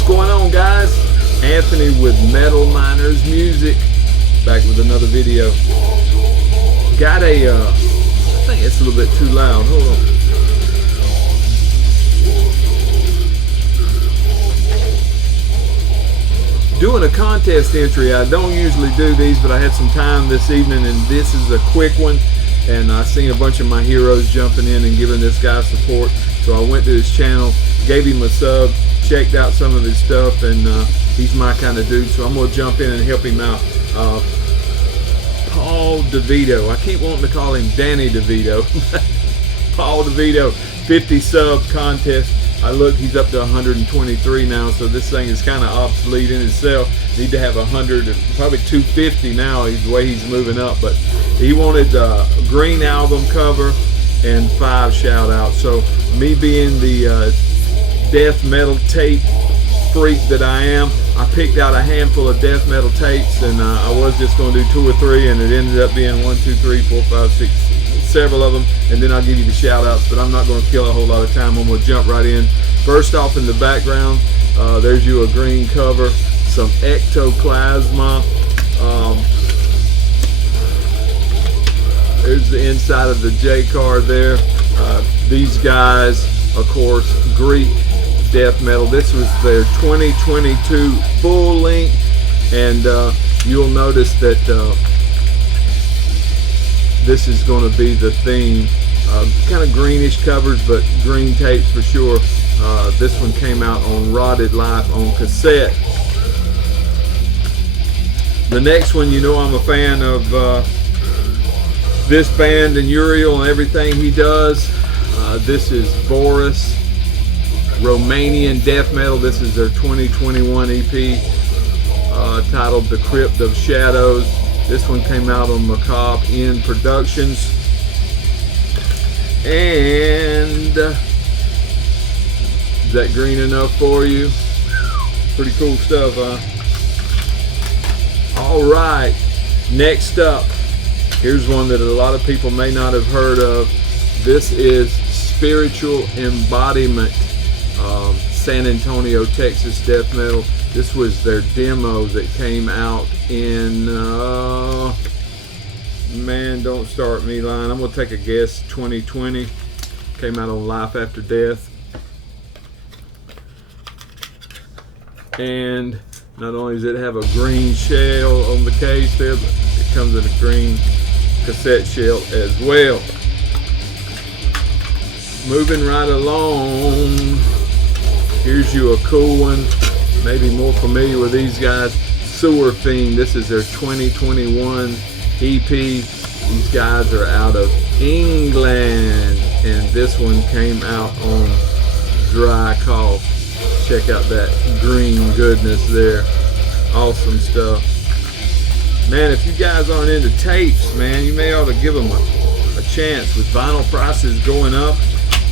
What's going on, guys? Anthony with Metal Miners Music, back with another video. Got a, I think it's a little bit too loud. Hold on. Doing a contest entry. I don't usually do these, but I had some time this evening, and this is a quick one. And I seen a bunch of my heroes jumping in and giving this guy support, so I went to his channel, gave him a sub, checked out some of his stuff, and he's my kind of dude, so I'm gonna jump in and help him out. Paul Divito, I keep wanting to call him Danny DeVito. Paul Divito, 50 sub contest. I look, he's up to 123 now, so this thing is kind of obsolete in itself. Need to have 100, probably 250 now, the way he's moving up. But he wanted a green album cover and 5 shout-outs. So me being the death metal tape freak that I am, I picked out a handful of death metal tapes, and I was just going to do 2 or 3, and it ended up being 1, 2, 3, 4, 5, 6, several of them, and then I'll give you the shout outs, but I'm not going to kill a whole lot of time. I'm going to jump right in. First off, in the background, there's you a green cover, some Ectoplasma. There's the inside of the J card there. These guys, of course, Greek death metal. This was their 2022 full length, and you'll notice that this is going to be the theme. Kind of greenish covers, but green tapes for sure. This one came out on Rotted Life on cassette. The next one, you know I'm a fan of this band and Uriel and everything he does. This is Vorus, Romanian death metal. This is their 2021 EP titled The Crypt of Shadows. This one came out on Macabre End Productions. And is that green enough for you? Pretty cool stuff, huh? Alright, next up, here's one that a lot of people may not have heard of. This is Spiritual Embodiment, San Antonio, Texas death metal. This was their demo that came out in, man, don't start me lying. I'm going to take a guess, 2020. Came out on Life After Death. And not only does it have a green shell on the case there, but it comes in a green cassette shell as well. Moving right along, here's you a cool one, maybe more familiar with these guys, Sewer Fiend. This is their 2021 EP. These guys are out of England, and this one came out on Dry Cough. Check out that green goodness there. Awesome stuff. Man, if you guys aren't into tapes, man, you may ought to give them a chance. With vinyl prices going up,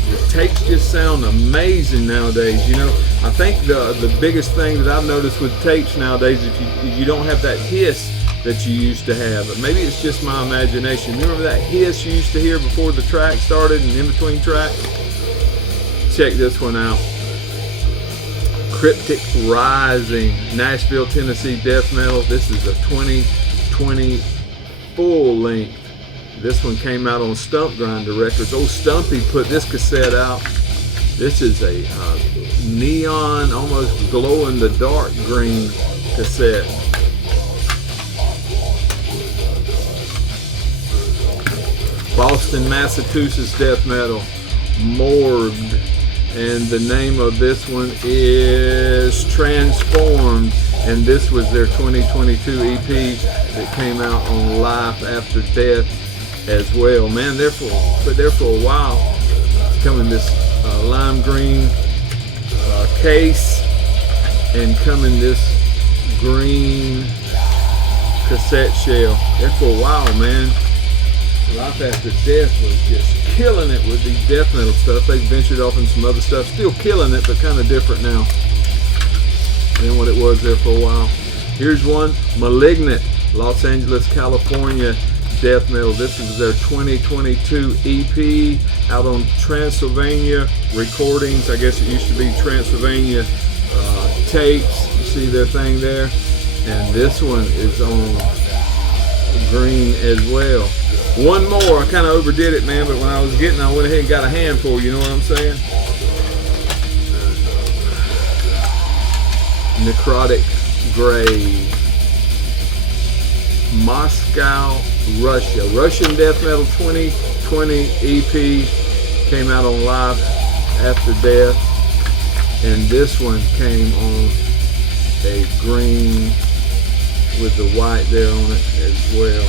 the tapes just sound amazing nowadays. You know, I think the biggest thing that I've noticed with tapes nowadays, if you don't have that hiss that you used to have, but maybe it's just my imagination. You remember that hiss you used to hear before the track started and in between tracks? Check this one out. Cryptic Rising, Nashville, Tennessee death metal. This is a 2020 full length. This one came out on Stump Grinder Records. Old Stumpy put this cassette out. This is a neon, almost glow-in-the-dark green cassette. Boston, Massachusetts death metal, Morgued. And the name of this one is Transformed, and this was their 2022 EP that came out on Life After Death as well. Man, there for a while. It's coming this lime green case, and coming this green cassette shell. There for a while, man. Life After Death was just killing it with these death metal stuff. They ventured off in some other stuff, still killing it, but kind of different now than what it was there for a while. Here's one, Malignant, Los Angeles, California death metal. This is their 2022 EP out on Transylvania Recordings. I guess it used to be Transylvania tapes. You see their thing there? And this one is on green as well. One more. I kind of overdid it, man, but when I was getting, I went ahead and got a handful. You know what I'm saying? Necrotic Grave, Moscow, Russia. Russian Death Metal 2020 EP came out on Life After Death, and this one came on a green with the white there on it as well.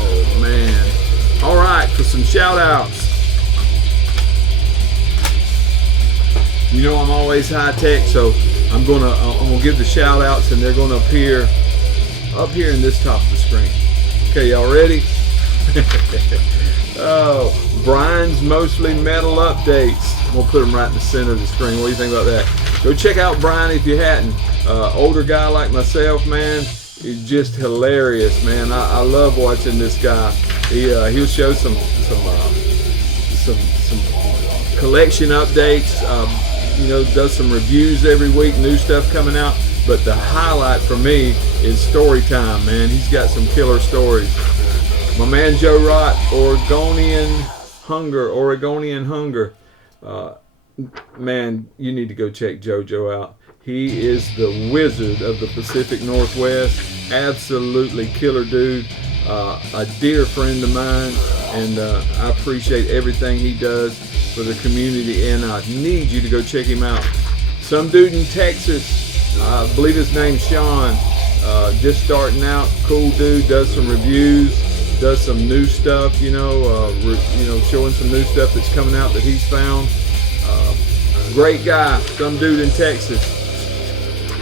Oh man. All right, for some shout outs. You know I'm always high tech, so I'm gonna give the shout outs, and they're gonna appear up here in this top of the screen. Okay, y'all ready? Oh, Brian's Mostly Metal Updates. I'm gonna put them right in the center of the screen. What do you think about that? Go check out Brian if you hadn't. Older guy like myself, man. He's just hilarious, man. I love watching this guy. He'll show some collection updates. You know, does some reviews every week, new stuff coming out. But the highlight for me is story time, man. He's got some killer stories. My man Joe Rott, Oregonian Hunger. Man, you need to go check JoJo out. He is the wizard of the Pacific Northwest. Absolutely killer dude. A dear friend of mine, and I appreciate everything he does for the community, and I need you to go check him out. Some dude in Texas, I believe his name's Sean, just starting out, cool dude, does some reviews, does some new stuff, showing some new stuff that's coming out that he's found. Great guy, some dude in Texas.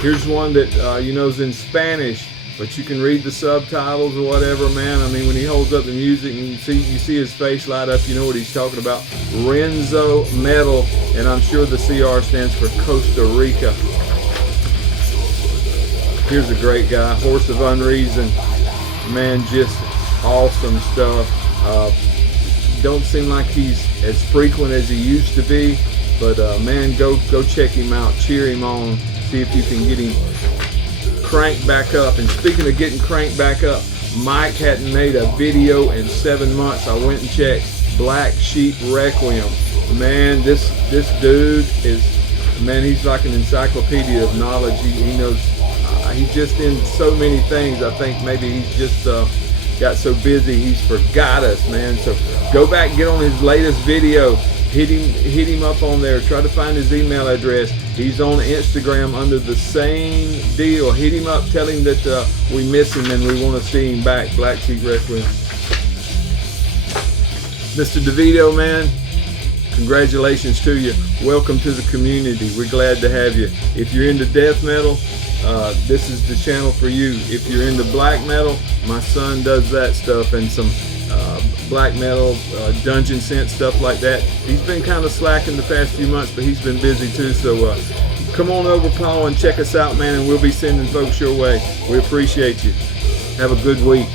Here's one that is in Spanish, but you can read the subtitles or whatever, man. I mean, when he holds up the music and you see his face light up, you know what he's talking about. Renzo Metal, and I'm sure the CR stands for Costa Rica. Here's a great guy, Horse of Unreason. Man, just awesome stuff. Don't seem like he's as frequent as he used to be, but man, go check him out, cheer him on, see if you can get him cranked back up. And speaking of getting cranked back up, Mike hadn't made a video in 7 months. I went and checked. Black Sheep Requiem. Man, this dude is, man, he's like an encyclopedia of knowledge. He knows, he's just in so many things. I think maybe he's just got so busy he's forgot us, man. So go back and get on his latest video. Hit him up on there. Try to find his email address. He's on Instagram under the same deal. Hit him up. Tell him that we miss him and we want to see him back. Black Sheep Requiem. Mr. Divito, man, congratulations to you. Welcome to the community. We're glad to have you. If you're into death metal, this is the channel for you. If you're into black metal, my son does that stuff, and some black metal, dungeon synth, stuff like that. He's been kind of slacking the past few months, but he's been busy too. So come on over, Paul, and check us out, man, and we'll be sending folks your way. We appreciate you. Have a good week.